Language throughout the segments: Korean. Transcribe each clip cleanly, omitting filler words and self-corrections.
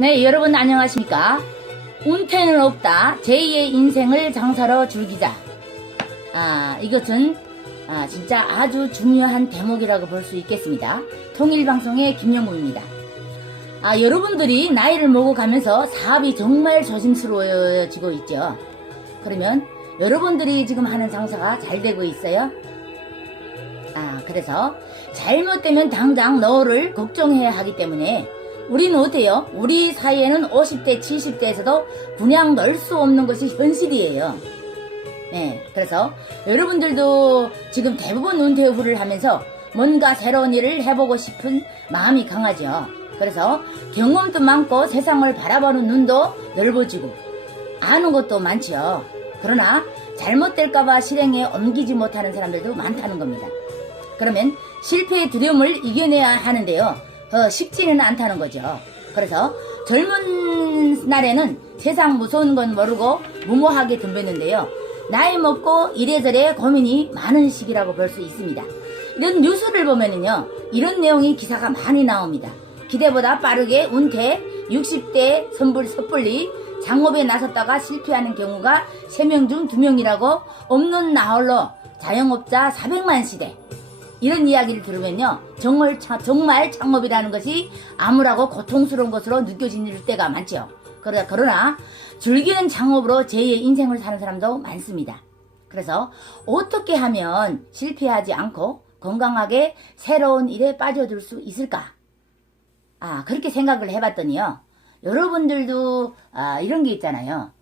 네, 여러분 안녕하십니까? 운태는 없다. 제2의 인생을 장사로 즐기자. 이것은 진짜 아주 중요한 대목이라고 볼 수 있겠습니다. 통일방송의 김영구입니다. 여러분들이 나이를 먹어가면서 사업이 정말 조심스러워지고 있죠. 그러면 여러분들이 지금 하는 장사가 잘 되고 있어요? 그래서 잘못되면 당장 너를 걱정해야 하기 때문에 우리는 어때요? 우리 사이에는 50대, 70대에서도 그냥 넣을 수 없는 것이 현실이에요. 네, 그래서 여러분들도 지금 대부분 은퇴후를 하면서 뭔가 새로운 일을 해보고 싶은 마음이 강하죠. 그래서 경험도 많고 세상을 바라보는 눈도 넓어지고 아는 것도 많죠. 그러나 잘못될까봐 실행에 옮기지 못하는 사람들도 많다는 겁니다. 그러면 실패의 두려움을 이겨내야 하는데요. 쉽지는 않다는 거죠. 그래서 젊은 날에는 세상 무서운 건 모르고 무모하게 덤볐는데요. 나이 먹고 이래저래 고민이 많은 시기라고 볼 수 있습니다. 이런 뉴스를 보면은요, 이런 내용이 기사가 많이 나옵니다. 기대보다 빠르게 운퇴, 60대 선불 섣불리 창업에 나섰다가 실패하는 경우가 3명 중 2명이라고 없는 나홀로 자영업자 400만 시대. 이런 이야기를 들으면요, 정말 창업이라는 것이 암울하고 고통스러운 것으로 느껴질 때가 많죠. 그러나 즐기는 창업으로 제2의 인생을 사는 사람도 많습니다. 그래서 어떻게 하면 실패하지 않고 건강하게 새로운 일에 빠져들 수 있을까? 그렇게 생각을 해봤더니요, 여러분들도 이런 게 있잖아요.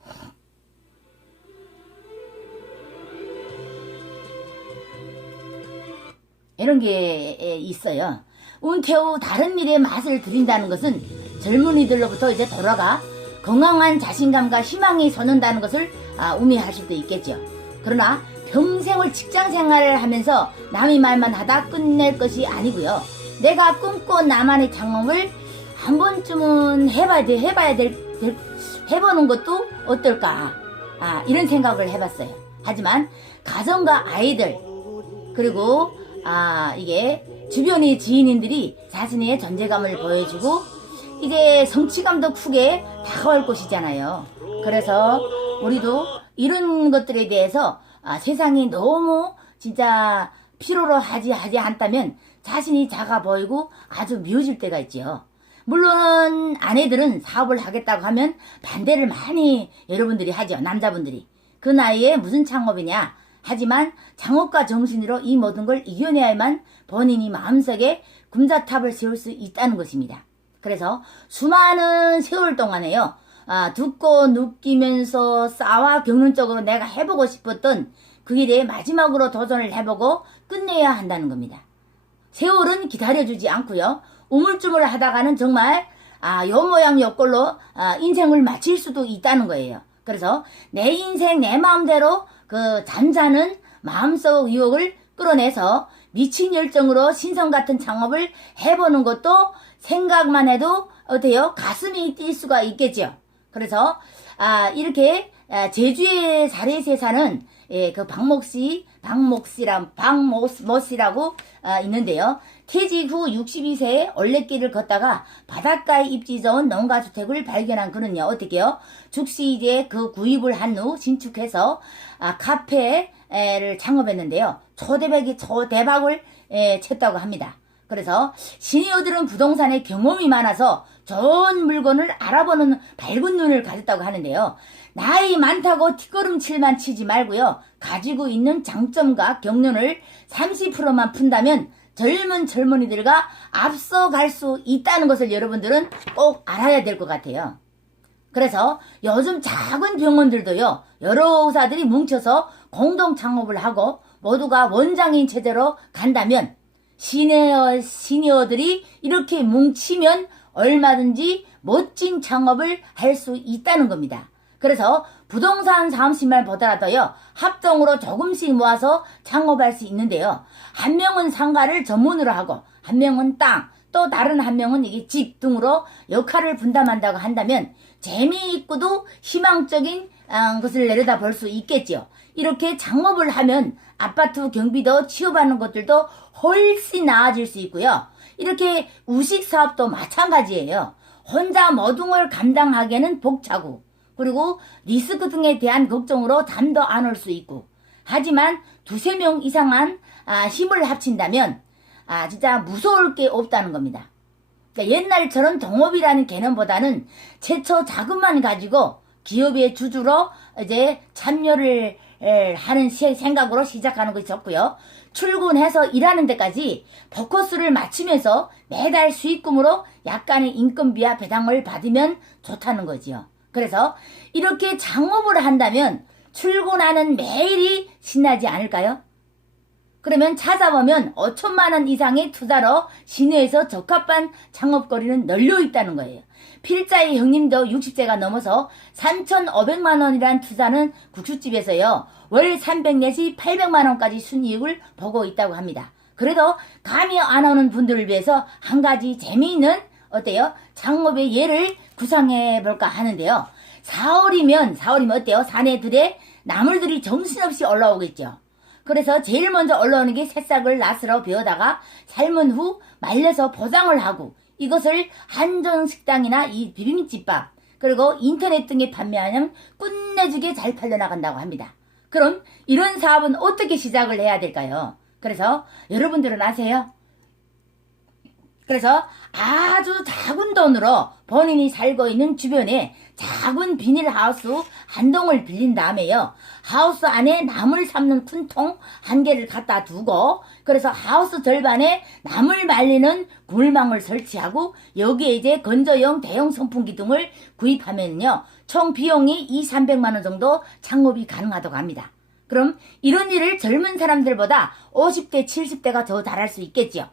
이런 게 있어요. 은퇴 후 다른 일에 맛을 들인다는 것은 젊은이들로부터 이제 돌아가 건강한 자신감과 희망이 솟는다는 것을 의미할 수도 있겠죠. 그러나 평생을 직장 생활을 하면서 남의 말만 하다 끝낼 것이 아니고요. 내가 꿈꿔 나만의 창업을 한 번쯤은 해보는 것도 어떨까? 이런 생각을 해봤어요. 하지만 가정과 아이들, 그리고 이게 주변의 지인들이 자신의 존재감을 보여주고 이제 성취감도 크게 다가올 것이잖아요. 그래서 우리도 이런 것들에 대해서 세상이 너무 진짜 필요로 하지 않다면 자신이 작아 보이고 아주 미워질 때가 있죠. 물론 아내들은 사업을 하겠다고 하면 반대를 많이 여러분들이 하죠. 남자분들이. 그 나이에 무슨 창업이냐. 하지만 창업가 정신으로 이 모든 걸 이겨내야만 본인이 마음속에 금자탑을 세울 수 있다는 것입니다. 그래서 수많은 세월 동안에요, 듣고 느끼면서 쌓아 겪는 쪽으로 내가 해보고 싶었던 그 일에 마지막으로 도전을 해보고 끝내야 한다는 겁니다. 세월은 기다려주지 않고요, 우물쭈물 하다가는 정말 요 모양 요 꼴로 인생을 마칠 수도 있다는 거예요. 그래서 내 인생 내 마음대로 그 잠자는 마음속 유혹을 끌어내서 미친 열정으로 신성 같은 창업을 해보는 것도 생각만 해도 어때요? 가슴이 뛸 수가 있겠죠. 그래서 이렇게 제주의 사례세 사는 그 박모씨라고 있는데요. 퇴직 후 62세에 올레길을 걷다가 바닷가에 입지 좋은 농가주택을 발견한 그는요, 어떻게요? 즉시 이제 그 구입을 한 후 신축해서 카페를 창업했는데요. 초대박을 쳤다고 합니다. 그래서 시니어들은 부동산에 경험이 많아서 좋은 물건을 알아보는 밝은 눈을 가졌다고 하는데요. 나이 많다고 뒷걸음질만 치지 말고요, 가지고 있는 장점과 경륜을 30%만 푼다면 젊은이들과 앞서갈 수 있다는 것을 여러분들은 꼭 알아야 될 것 같아요. 그래서 요즘 작은 병원들도요, 여러 의사들이 뭉쳐서 공동 창업을 하고 모두가 원장인 체제로 간다면 시니어들이 이렇게 뭉치면 얼마든지 멋진 창업을 할 수 있다는 겁니다. 그래서 부동산 사업실만 보더라도요, 합동으로 조금씩 모아서 창업할 수 있는데요. 한 명은 상가를 전문으로 하고 한 명은 땅, 또 다른 한 명은 이게 집 등으로 역할을 분담한다고 한다면 재미있고도 희망적인 것을 내려다볼 수 있겠죠. 이렇게 창업을 하면 아파트 경비도 취업하는 것들도 훨씬 나아질 수 있고요. 이렇게 우식 사업도 마찬가지예요. 혼자 모든 걸 감당하기에는 벅차고, 그리고 리스크 등에 대한 걱정으로 잠도 안 올 수 있고, 하지만 두세 명 이상한 힘을 합친다면 진짜 무서울 게 없다는 겁니다. 그러니까 옛날처럼 동업이라는 개념보다는 최초 자금만 가지고 기업의 주주로 이제 참여를 하는 생각으로 시작하는 것이 좋고요. 출근해서 일하는 데까지 포커스를 맞추면서 매달 수익금으로 약간의 인건비와 배당을 받으면 좋다는 거지요. 그래서 이렇게 창업을 한다면 출근하는 매일이 신나지 않을까요? 그러면 찾아보면 5천만 원 이상의 투자로 시내에서 적합한 창업거리는 널려 있다는 거예요. 필자의 형님도 60세가 넘어서 3,500만 원이란 투자는 국수집에서요. 월 300 내지 800만 원까지 순이익을 보고 있다고 합니다. 그래도 감이 안 오는 분들을 위해서 한 가지 재미있는 어때요? 창업의 예를 구상해 볼까 하는데요. 4월이면 어때요? 사내들의 나물들이 정신없이 올라오겠죠. 그래서 제일 먼저 올라오는 게 새싹을 낫으로 베어다가 삶은 후 말려서 포장을 하고 이것을 한정식당이나 이 비빔집밥 그리고 인터넷 등에 판매하면 끝내주게 잘 팔려나간다고 합니다. 그럼 이런 사업은 어떻게 시작을 해야 될까요? 그래서 여러분들은 아세요? 그래서 아주 작은 돈으로 본인이 살고 있는 주변에 작은 비닐하우스 한 동을 빌린 다음에요. 하우스 안에 나물 삶는 큰 통 한 개를 갖다 두고 그래서 하우스 절반에 나물 말리는 굴망을 설치하고 여기에 이제 건조용 대형 선풍기 등을 구입하면요. 총 비용이 200~300만 원 정도 창업이 가능하다고 합니다. 그럼 이런 일을 젊은 사람들보다 50대, 70대가 더 잘할 수 있겠죠.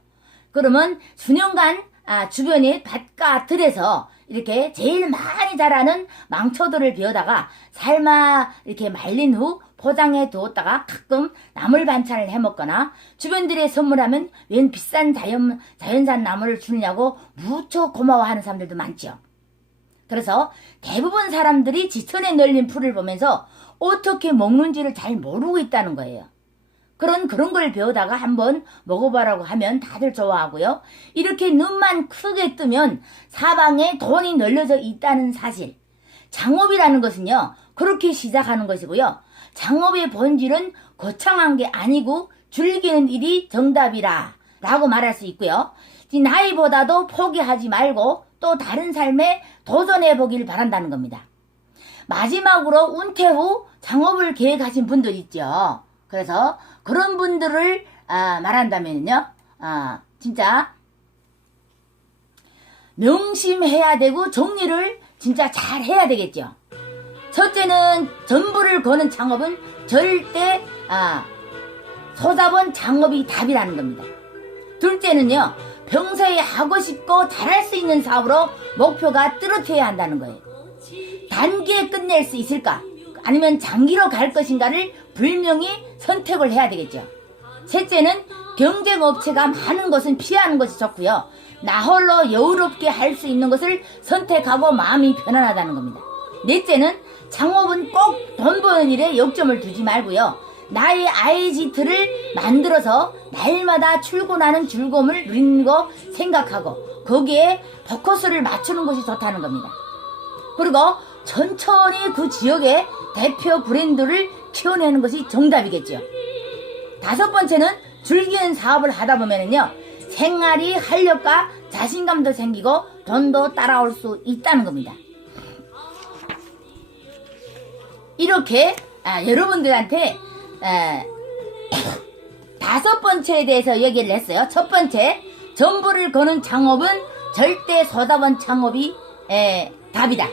그러면 수년간 주변의 밭과 들에서 이렇게 제일 많이 자라는 망초들을 베어다가 삶아 이렇게 말린 후 포장해 두었다가 가끔 나물 반찬을 해먹거나 주변들에 선물하면 웬 비싼 자연산 나물을 주느냐고 무척 고마워하는 사람들도 많죠. 그래서 대부분 사람들이 지천에 널린 풀을 보면서 어떻게 먹는지를 잘 모르고 있다는 거예요. 그런 걸 배우다가 한번 먹어보라고 하면 다들 좋아하고요. 이렇게 눈만 크게 뜨면 사방에 돈이 널려져 있다는 사실. 창업이라는 것은요. 그렇게 시작하는 것이고요. 창업의 본질은 거창한 게 아니고 즐기는 일이 정답이라 라고 말할 수 있고요. 나이보다도 포기하지 말고 또 다른 삶에 도전해 보길 바란다는 겁니다. 마지막으로 은퇴 후 창업을 계획하신 분들 있죠. 그래서 그런 분들을 말한다면요. 진짜 명심해야 되고 정리를 진짜 잘 해야 되겠죠. 첫째는 전부를 거는 창업은 절대 소자본 창업이 답이라는 겁니다. 둘째는요. 평소에 하고 싶고 잘할 수 있는 사업으로 목표가 뚜렷해야 한다는 거예요. 단기에 끝낼 수 있을까? 아니면 장기로 갈 것인가를 분명히 선택을 해야 되겠죠. 셋째는 경쟁업체가 많은 것은 피하는 것이 좋고요. 나 홀로 여유롭게 할 수 있는 것을 선택하고 마음이 편안하다는 겁니다. 넷째는 창업은 꼭 돈 버는 일에 역점을 두지 말고요. 나의 IGT를 만들어서 날마다 출근하는 즐거움을 누리는 거 생각하고 거기에 포커스를 맞추는 것이 좋다는 겁니다. 그리고 천천히 그 지역의 대표 브랜드를 키워내는 것이 정답이겠죠. 다섯 번째는 즐기는 사업을 하다 보면은요, 생활이 활력과 자신감도 생기고 돈도 따라올 수 있다는 겁니다. 이렇게 여러분들한테 다섯 번째에 대해서 얘기를 했어요. 첫 번째, 전부를 거는 창업은 절대 소자본 창업이 답이다.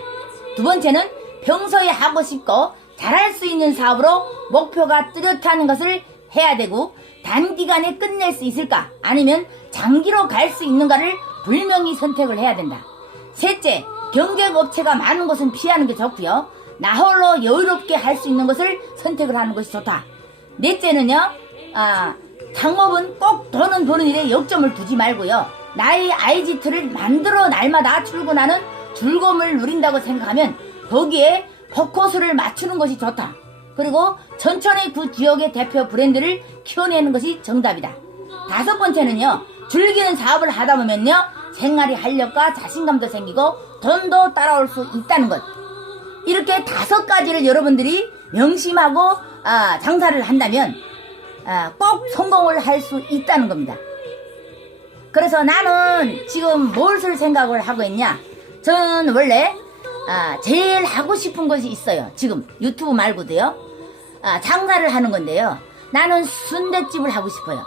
두 번째는 평소에 하고 싶고 잘할 수 있는 사업으로 목표가 뚜렷한 것을 해야 되고 단기간에 끝낼 수 있을까 아니면 장기로 갈 수 있는가를 분명히 선택을 해야 된다. 셋째, 경쟁업체가 많은 곳은 피하는 게 좋고요. 나 홀로 여유롭게 할 수 있는 것을 선택을 하는 것이 좋다. 넷째는요, 창업은 꼭 돈은 버는 일에 역점을 두지 말고요. 나의 IGT를 만들어 날마다 출근하는 즐거움을 누린다고 생각하면 거기에 포커스를 맞추는 것이 좋다. 그리고 천천히 그 지역의 대표 브랜드를 키워내는 것이 정답이다. 다섯 번째는요, 즐기는 사업을 하다 보면요, 생활이 활력과 자신감도 생기고 돈도 따라올 수 있다는 것. 이렇게 5가지를 여러분들이 명심하고 장사를 한다면 꼭 성공을 할 수 있다는 겁니다. 그래서 나는 지금 무엇을 생각을 하고 있냐? 저는 원래 제일 하고 싶은 것이 있어요. 지금 유튜브 말고도요. 장사를 하는 건데요. 나는 순댓집을 하고 싶어요.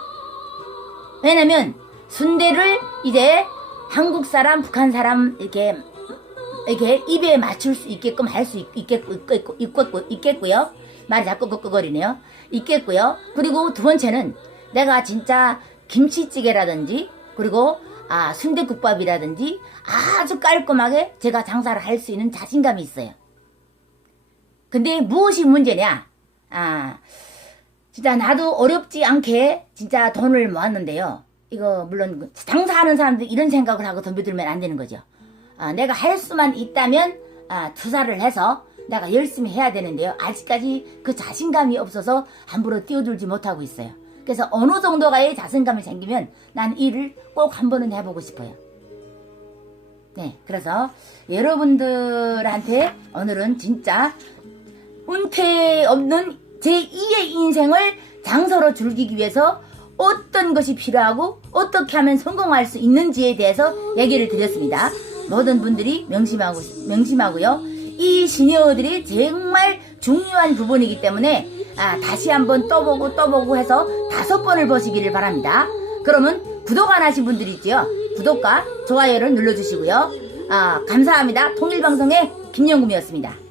왜냐면 순대를 이제 한국 사람, 북한 사람 이렇게 입에 맞출 수 있게끔 할 수 있겠고요. 말이 자꾸 끄끄거리네요. 있겠고요. 그리고 두 번째는 내가 진짜 김치찌개라든지 그리고 순대국밥이라든지 아주 깔끔하게 제가 장사를 할 수 있는 자신감이 있어요. 근데 무엇이 문제냐? 진짜 나도 어렵지 않게 진짜 돈을 모았는데요. 이거 물론 장사하는 사람들 이런 생각을 하고 덤벼들면 안 되는 거죠. 내가 할 수만 있다면 투자를 해서 내가 열심히 해야 되는데요. 아직까지 그 자신감이 없어서 함부로 뛰어들지 못하고 있어요. 그래서 어느 정도가의 자신감이 생기면 난 일을 꼭 한 번은 해보고 싶어요. 네, 그래서 여러분들한테 오늘은 진짜 운태 없는 제2의 인생을 장서로 즐기기 위해서 어떤 것이 필요하고 어떻게 하면 성공할 수 있는지에 대해서 얘기를 드렸습니다. 모든 분들이 명심하고요. 이 시니어들이 정말 중요한 부분이기 때문에 다시 한번 떠보고 해서 5번을 보시기를 바랍니다. 그러면 구독 안 하신 분들이 있죠. 구독과 좋아요를 눌러주시고요. 감사합니다. 통일방송의 김영금이었습니다.